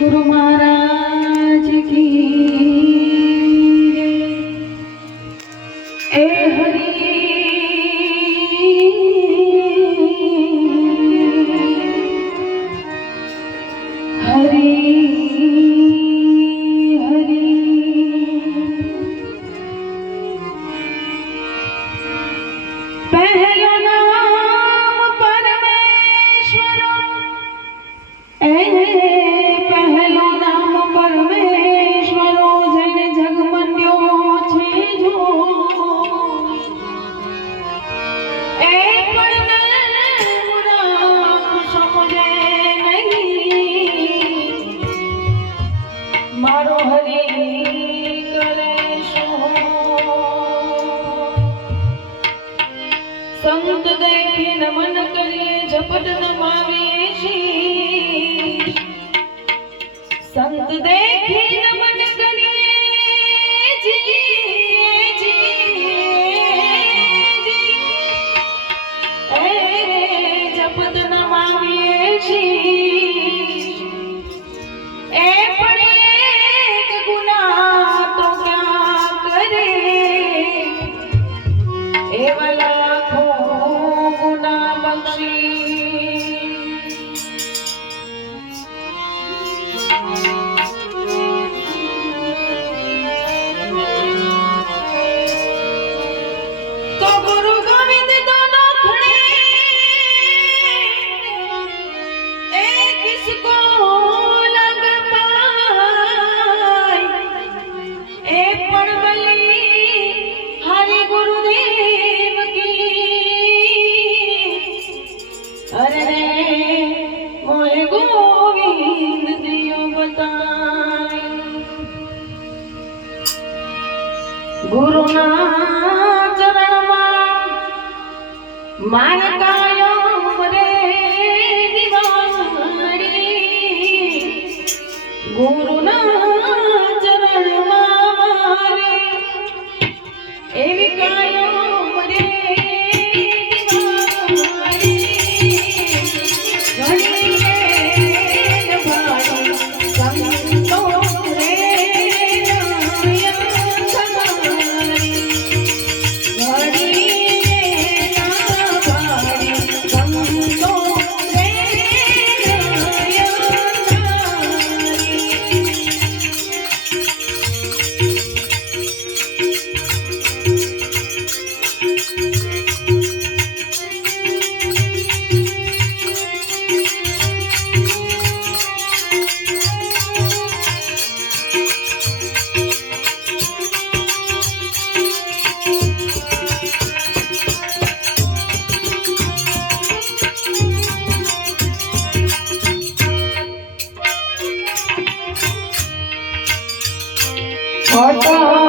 गुरु महाराज की Hey. ગુરુના ચરણમાં મારે કાયમ રે દિવસ Corta.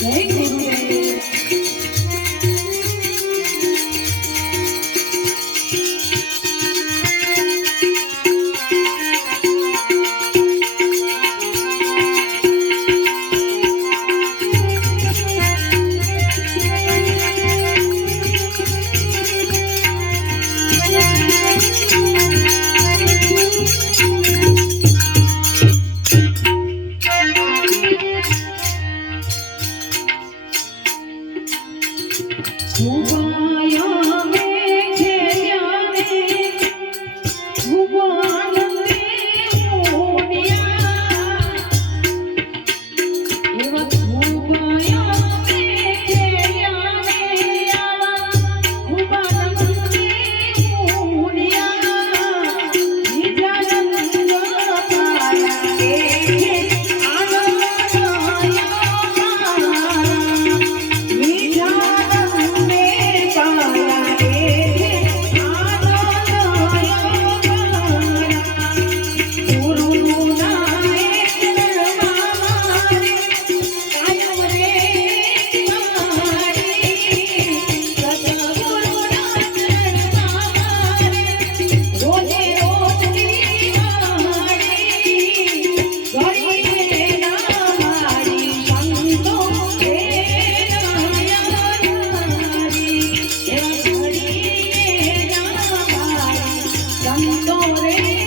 Thank Adorei.